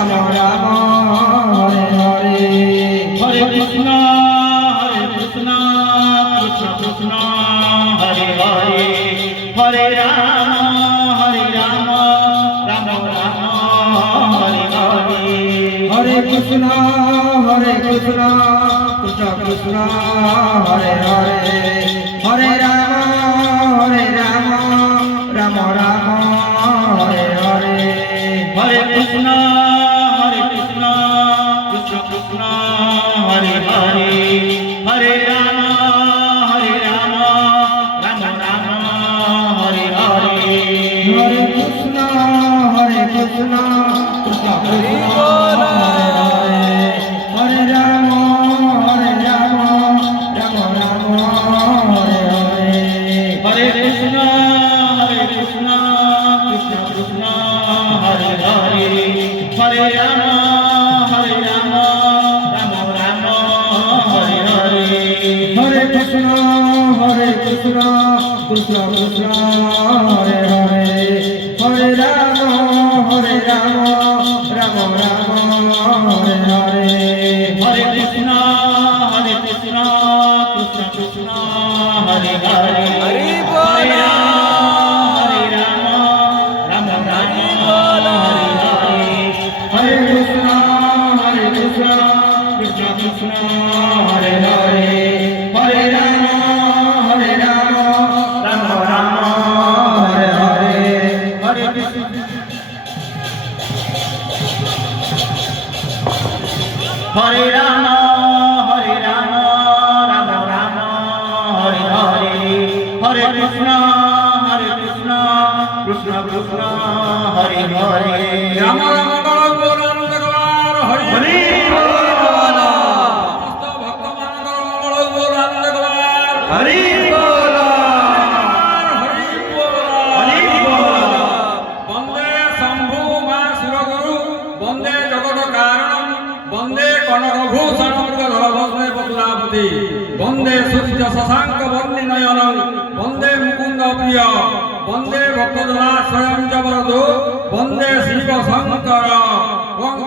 রাম রাম হরে হরে হরে কৃষ্ণ কৃষ্ণ কৃষ্ণ হরে হরে হরে রাম রাম রাম হরে হরে হরে কৃষ্ণ কৃষ্ণ কৃষ্ণ হরে হরে হরে রাম রাম রাম হরে হরে হরে কৃষ্ণ কৃষ্ণ কৃষ্ণ হরে হরে হরে রাম রাম রাম হরে হরে হরে কৃষ্ণ কৃষ্ণ কৃষ্ণ হরে রাম রাম রাম হরে হরে হরে কৃষ্ণ কৃষ্ণ কৃষ্ণ হরে হরে হরে রাম রাম রাম হরে হরে হরে কৃষ্ণ কৃষ্ণ কৃষ্ণ কৃষ্ণ হরে হরে হরে রাম রাম রাম হরে হরে হরে কৃষ্ণ কৃষ্ণ কৃষ্ণ হরে হরে হরে রাম রাম রাম হরে কৃষ্ণ কৃষ্ণ কৃষ্ণ কৃষ্ণ হরে হরে হরে রাম রাম রাম হরে হরে হরে কৃষ্ণ হরে রাম রাম রাম হরে হরে হরে কৃষ্ণ কৃষ্ণ কৃষ্ণ কৃষ্ণ হরে হরে রাম রাম বল হরি হরে হরি বল হরি বল বন্দে শম্ভু মা শিবগুরু বন্দে জগৎ কারণ বন্দে কনকভূষণ বন্দে পতুলাপতি বন্দে সূর্য শশাঙ্ক বন্দে নয়ন বন্দে মুকুন্দ প্রিয় বন্দে ভক্তজনা স্বয়ং জবরদু বন্দে শিব শঙ্কর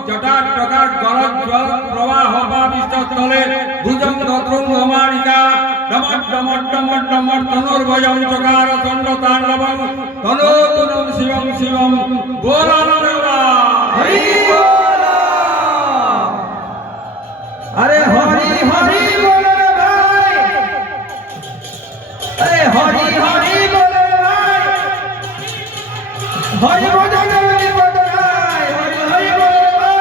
জটাটকা গরজ্জ্বল প্রবাহ পাবিষ্টস্থলে ভুজঙ্গ তৃঙ্গমালিকা ডমট ডমট ডমট ডমট তনুর্ভয়ং চকার চন্ড তাণ্ডবং তনোতুনং শিবং শিবং বোলানন্দা হরি বল আরে হরি হরি বল রে ভাই আরে হরি হরি বল রে ভাই হরি ভজন হরি বদরাই হরি হরি বল রে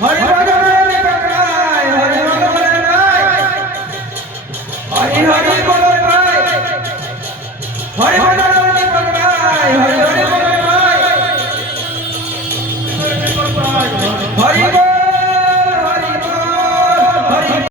ভাই হরি ভজন হরি বদরাই হরি হরি বল রে ভাই হরি হরি বল রে ভাই হরি ভজন